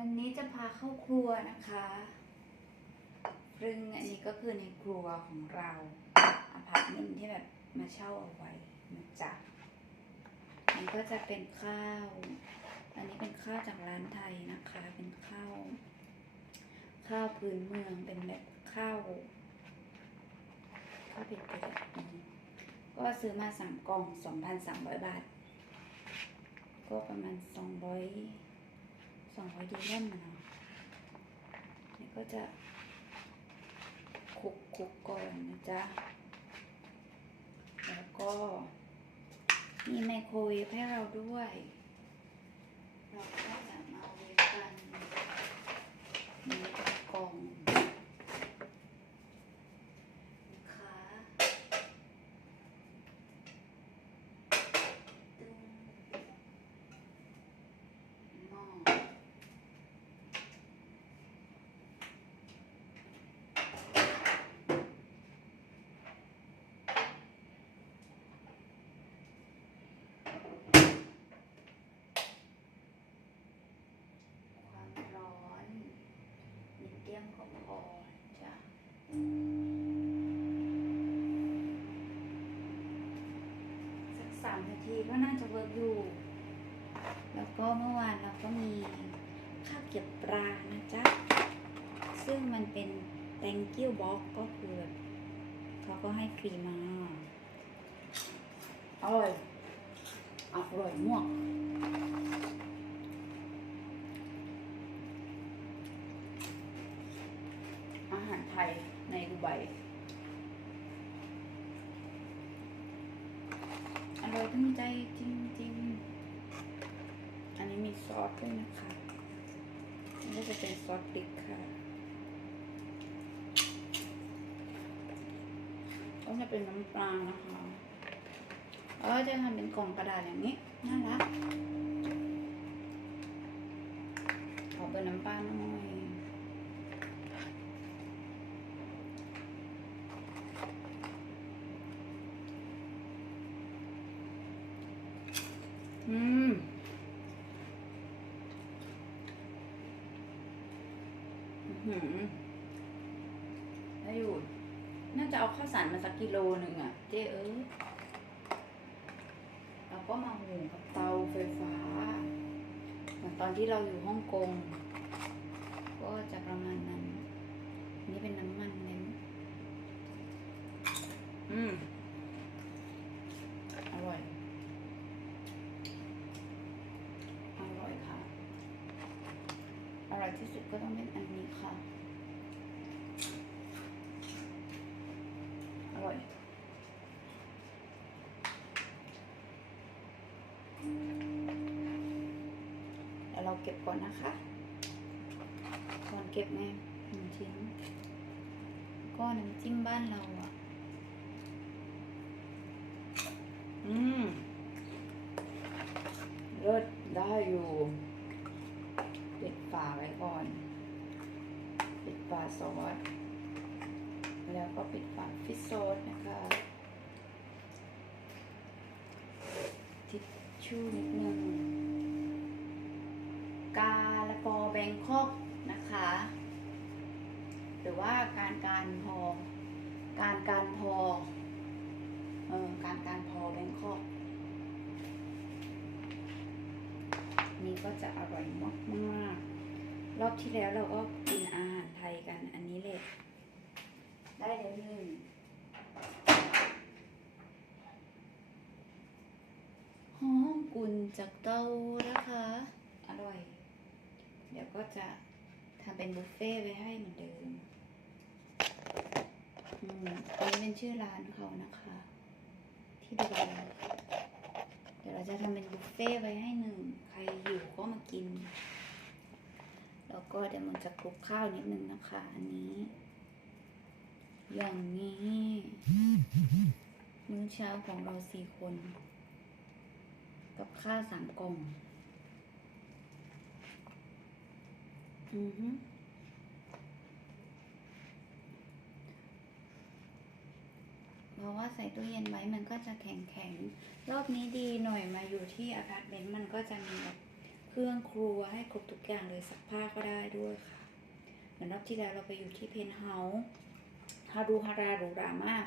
วันนี้จะพาเข้าครัวนะคะซึ่งอันนี้ก็คือในครัวของเราอพาร์ตเมนต์ที่แบบมาเช่าเอาไว้นะจ๊ะมันก็จะเป็นข้าว อันนี้เป็นข้าวจากร้านไทยนะคะ เป็นข้าว ข้าวพื้นเมือง เป็นแบบข้าวข้าวเผ็ดๆก็ซื้อมาสั่งกล่อง2,300บาท ก็ประมาณ200 สองร้อยดีเล่มนะเนาะนี่ก็จะคลุกคลุกก่อนนะจ๊ะ แล้วก็มีไมโครเวฟให้เราด้วย เราก็จะมาเวฟกันในกล่องนะคะตึ้งหม้อ ความร้อนมี เดียมก็พอจ้ะสักสามนาทีก็น่าจะเวิร์กอยู่ แล้วก็เมื่อวานเราก็มีข้าวเก็บปลานะจ๊ะ ซึ่งมันเป็น thank you box ก็คือแบบเขาก็ให้ฟรีมาอร่อยอร่อยมาก อาหารไทยในดูไบอร่อยตั้ งใจจริงๆ อันนี้มีซอสด้วยนะคะนนี้ก็จะเป็นซอสพริกค่ะก็จะเป็นน้ำปลานะคะแล้วจะทำเป็นกล่องกระดาษอย่างนี้ น่ารัก ขอเป็นน้ำปลาหน่อย อืม อื้อหือ ได้อยู่ น่าจะเอาข้าวสารมาสักกิโลหนึ่งอะ เจ๊เออเราก็มาหุงกับเตาไฟฟ้าเหมือนตอนที่เราอยู่ฮ่องกง ก็จะประมาณนั้น นี่เป็นน้ำมันเน้นอืม อร่อย อร่อยค่ะ อร่อยที่สุดก็ต้องเป็นอันนี้ค่ะ อร่อยเดี๋ยวเราเก็บก่อนนะคะก่อนเก็บไงหนึ่งชิ้นก็น้ำจิ้มบ้านเราอะ อืมเลิศได้อยู่ ปิดฝาไว้ก่อน ปิดฝาซอสแล้วก็ปิดฝาฟิชซอสนะคะทิชชู่นิดนึงกาละปอแบงคอกนะคะ หรือว่าการการพอ การการพอเออการการพอแบงคอก ก็จะอร่อยมากมากๆรอบที่แล้วเราก็กินอาหารไทยกันอันนี้เลย ได้แล้วหนึ่งหอมกุนจากเตานะคะ อร่อย เดี๋ยวก็จะทำเป็นบุฟเฟ่ต์ไว้ให้เหมือนเดิมอืมอันนี้เป็นชื่อร้านเขานะคะ ที่ดูไบเดี๋ยวเรา จะทำเป็นบุฟเฟ่ไว้ให้หนึ่ง ใครหิวก็มากิน แล้วก็เดี๋ยวมันจะคลุกข้าวนิดนึงนะคะ อันนี้ อย่างนี้ มื้อเช้าของเราสี่คน กับข้าวสามกล่อง อือฮึเพราะว่า ใส่ตู้เย็นไว้มันก็จะแข็งแข็งๆรอบนี้ดีหน่อยมาอยู่ที่อพาร์ตเมนต์มันก็จะมีแบบเครื่องครัวให้ครบทุกอย่างเลยซักผ้าก็ได้ด้วยค่ะ เหมือนรอบที่แล้วเราไปอยู่ที่เพนท์เฮาส์ฮารูฮาราหรูหรามาก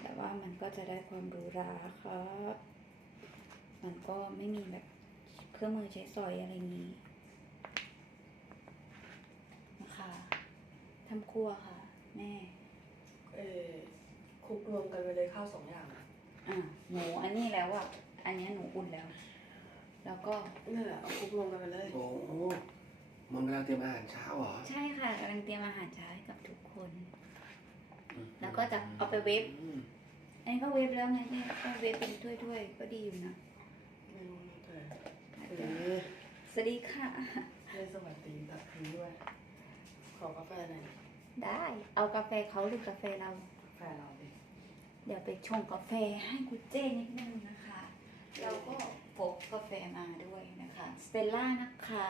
แต่ว่ามันก็จะได้ความหรูหราครับมันก็ไม่มีแบบเครื่องมือใช้สอยอะไรนี้นะคะทำครัวค่ะ แม่เออ คลุกรวมกันไปเลยข้าวสองอย่างอะอะหนูอันนี้แล้วอะ อันเนี้ยหนูอุ่นแล้ว แล้วก็นั่นแหละเอาคลุกรวมกันไปเลย โอ้มันกำลังเตรียมอาหารเช้าเหรอใช่ค่ะกำลังเตรียมอาหารเช้าให้กับทุกคน แล้วก็จะเอาไปเวฟ อืมอันนี้ก็เวฟแล้วไงเนี่ยก็เวฟเป็นถ้วยๆก็ดีอยู่นะไม่รู้แต่เออสวัสดีค่ะให้สวัสดีตัดทีด้วย ขอกาแฟหน่อยได้ เอากาแฟเขาหรือกาแฟเรา กาแฟเราดิ เดี๋ยวไปชงกาแฟให้คุณเจ้นิดนึงนะคะ เราก็พกกาแฟมาด้วยนะคะสเตลล่านะคะ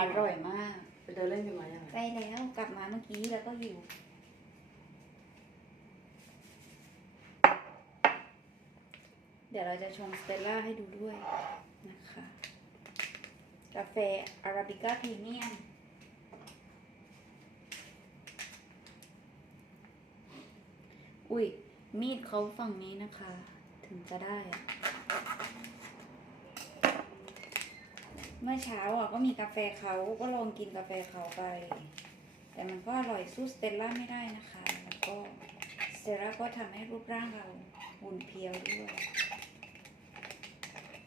อร่อยมากไปเดินเล่นกันมายังไงใกล้แล้วกลับมาเมื่อกี้แล้วก็หิวเดี๋ยวเราจะชงสเตลล่าให้ดูด้วยนะคะ กาแฟอาราบิก้าพรีเมียมอุ้ย มีดเขาฝั่งนี้นะคะ ถึงจะได้อะเมื่อเช้าอะก็มีกาแฟเขาก็ลองกินกาแฟเขาไป แต่มันก็อร่อยสู้สเตลล่าไม่ได้นะคะ แล้วก็สเตลล่าก็ทำให้รูปร่างเราหุ่นเพรียวด้วย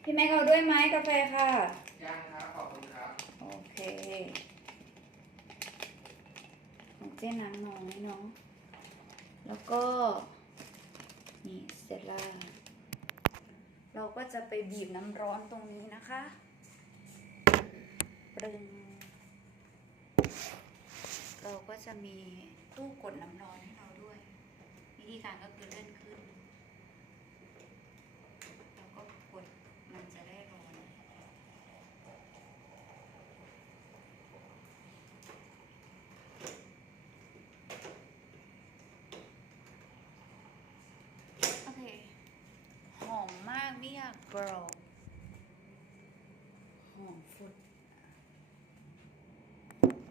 พี่แม็กเอาด้วยไหมกาแฟค่ะยังครับขอบคุณครับ โอเค ของเจ๊น้ำน้อยเนาะแล้วก็ นี่สเตลล่า เราก็จะไปบีบน้ำร้อนตรงนี้นะคะปรึงเราก็จะมีตู้กดน้ำร้อนให้เราด้วย วิธีการก็คือเลื่อนขึ้น แล้วก็กดมันจะได้ร้อน โอเค หอมมากไม่อยากกรอบหอมฟุด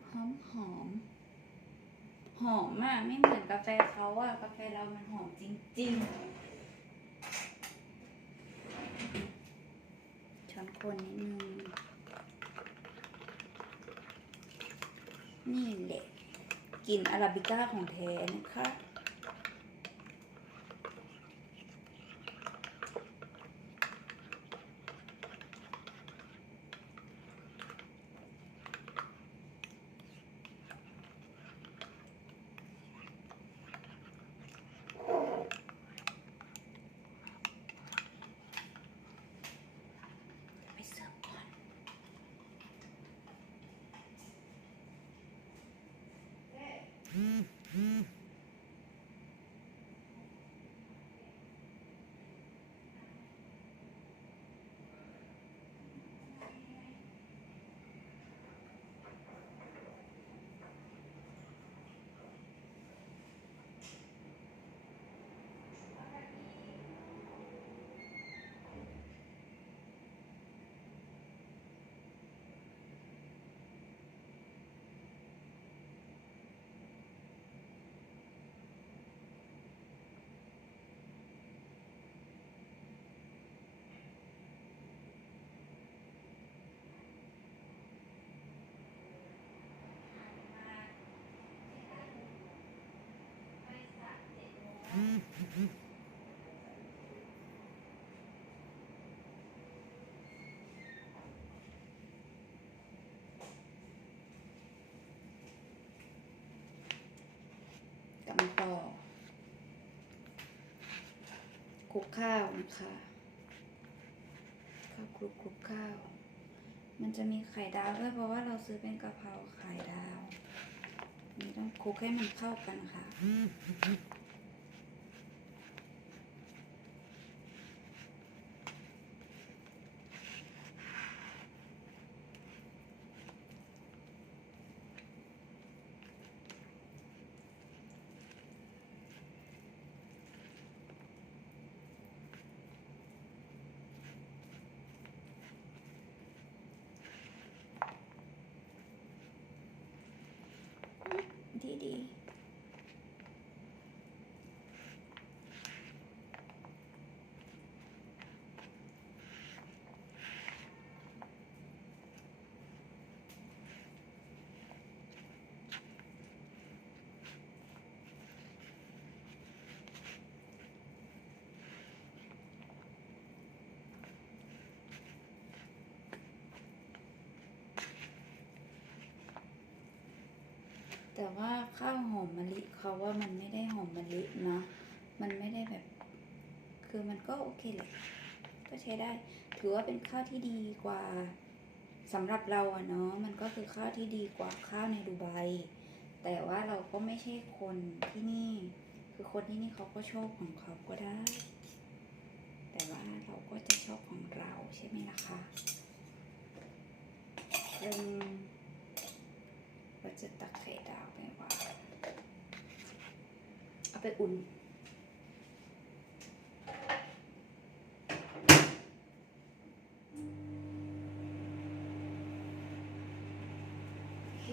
หอมหอม หอมมากไม่เหมือนกาแฟเขาอะกาแฟเรามันหอมจริงๆช้อนคนนิดนึง นี่แหละกลิ่นอาราบิก้าของแท้นะคะ ไปเสิร์ฟก่อน ก ลับมาต่อคลุกข้าวนะคะข้าวคลุกคลุกข้าว มันจะมีไข่ดาวด้วยเพราะว่าเราซื้อเป็นกะเพราไข่ดาวนี่ต้องคลุกให้มันเข้ากันค่ะ ที่ดี แต่ว่าข้าวหอมมะลิเขาว่ามันไม่ได้หอมมะลินะมันไม่ได้แบบ คือมันก็โอเคแหละก็ใช้ได้ ถือว่าเป็นข้าวที่ดีกว่าสำหรับเราอะเนาะมันก็คือข้าวที่ดีกว่าข้าวในดูไบแต่ว่าเราก็ไม่ใช่คนที่นี่ คือคนที่นี่เขาก็โชอบของเขาก็ได้ แต่ว่าเราก็จะชอบของเราใช่ไหมล่ะคะอืม ว่าจะตักไข่ดาวไปว่าเอาไปอุ่นโอเค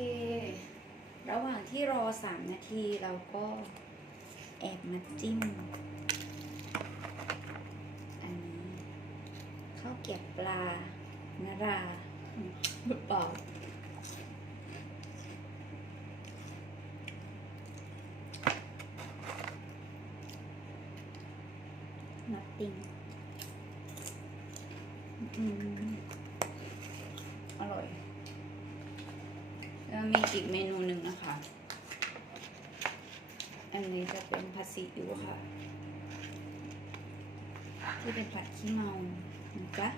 ระหว่างที่รอสามนาทีเราก็แอบมาจิ้ม อันนี้ข้าวเกรียบปลานาราเปล่า nothing อร่อย แล้วมีอีกเมนูหนึ่งนะคะ อันนี้จะเป็นผัดซีอิ๊วค่ะ ที่เป็นผัดขี้เมานะจ๊ะ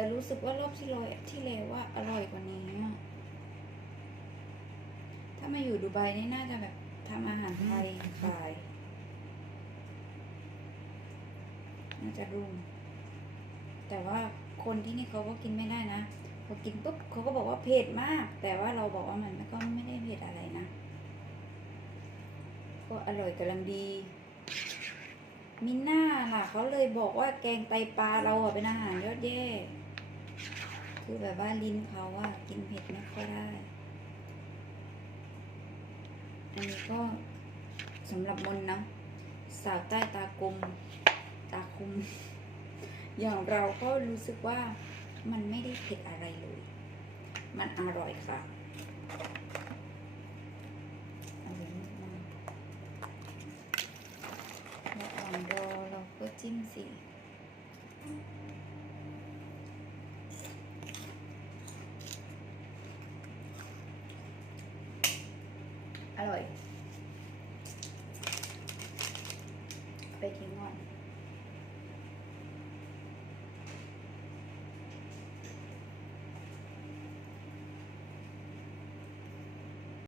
แต่รู้สึกว่ารอบที่ลอยที่แล้วว่าอร่อยกว่านี้ ถ้ามาอยู่ดูไบนี่น่าจะแบบทำอาหารไทยขายน่าจะรุ่งแต่ว่าคนที่นี่เขาก็กินไม่ได้นะพอกินปุ๊บเขาก็บอกว่าเผ็ดมาก แต่ว่าเราบอกว่ามันก็ไม่ได้เผ็ดอะไรนะ ก็อร่อยกำลังดีมิน่าล่ะเขาเลยบอกว่าแกงไตปลาเราอะเป็นอาหารยอดเย่ คือแบบว่าลิ้นเขาอะกินเผ็ดไม่ค่อยได้ อันนี้ก็สำหรับมนนะ สาวใต้ตากลมตาคุม อย่างเราก็รู้สึกว่ามันไม่ได้เผ็ดอะไรเลย มันอร่อยค่ะเอาไว้นิดนึงระหว่างรอเราก็จิ้มสิ อร่อย ไปทิ้งก่อน